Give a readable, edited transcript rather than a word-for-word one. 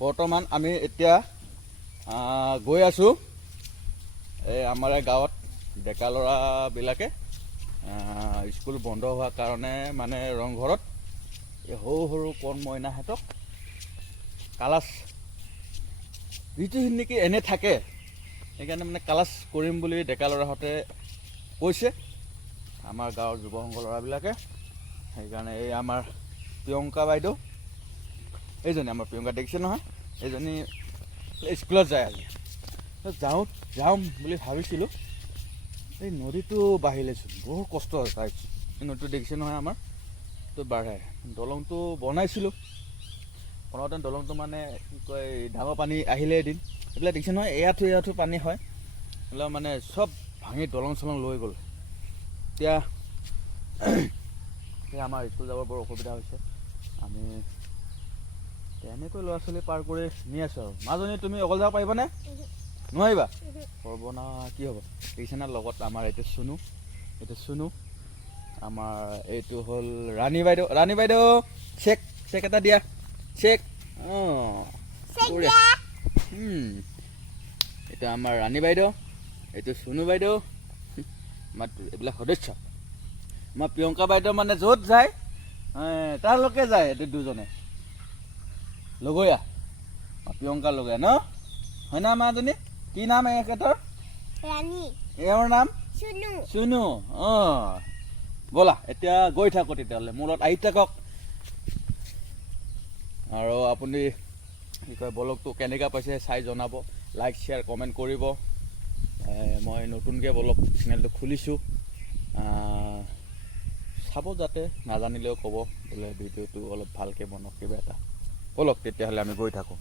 বৰ্তমান আমি এতিয়া গৈ আছোঁ এই আমাৰ গাঁৱত ডেকা ল'ৰাবিলাকে স্কুল বন্ধ হোৱাৰ কাৰণে মানে ৰংঘৰত এই সৰু সৰু কণ মইনাহঁতক কালাছ যিটো নেকি এনে থাকে সেইকাৰণে মানে কালাছ কৰিম বুলি ডেকা ল'ৰাহঁতে কৈছে আমাৰ গাঁৱৰ যুৱ সংঘ ল'ৰাবিলাকে। সেইকাৰণে এই আমাৰ প্ৰিয়ংকা বাইদেউ এইজনী আমাৰ প্ৰিয়ংকা দেখিছে নহয়, এইজনী স্কুলত যায় আজি। যাম বুলি ভাবিছিলোঁ, এই নদীটো বাঢ়িলেচোন বহুত কষ্ট হয় তাই। এই নদীটো দেখিছে নহয় আমাৰ তো বাঢ়ে। দলংটো বনাইছিলোঁ, বনাওঁতে দলংটো মানে কি কয় ডাঙৰ পানী আহিলে এদিন এইবিলাক দেখিছে নহয়, এয়াঠো পানী হয়, এইবিলাক মানে চব ভাঙি দলং চলং লৈ গ'ল। এতিয়া আমাৰ স্কুল যাব বৰ অসুবিধা হৈছে। আমি এনেকৈ ল'ৰা ছোৱালী পাৰ কৰি নি আছোঁ আৰু। মাজনী তুমি অকলে যাব পাৰিবানে? নোৱাৰিবা? সৰ্বনা কি হ'ব। দেখিছেনে লগত আমাৰ এইটো চুনু, আমাৰ এইটো হ'ল ৰাণী বাইদেউ চেক এটা দিয়া, চেক। এইটো আমাৰ ৰাণী বাইদেউ, এইটো চুনু বাইদেউ, আমাৰ এইবিলাক সদস্য। আমাৰ প্ৰিয়ংকা বাইদেউ মানে য'ত যায় তালৈকে যায়। এইটো দুজনে লগৰীয়া, প্ৰিয়ংকা লগৰীয়া ন, হয় না মাজনী? কি নাম এখেতৰ? এওঁৰ নাম চুনু। ব'লা এতিয়া গৈ থাকোঁ তেতিয়াহ'লে, মোৰ লগত আহি থাকক। আৰু আপুনি কি কয় ব্লগটো কেনেকুৱা পাইছে চাই জনাব, লাইক শ্বেয়াৰ কমেণ্ট কৰিব। মই নতুনকৈ ব্লগ চেনেলটো খুলিছোঁ, চাব যাতে, নাজানিলেও ক'ব বোলে ভিডিঅ'টো অলপ ভালকৈ বনাওক কিবা এটা। ব'লক তেতিয়াহ'লে আমি গৈ থাকোঁ।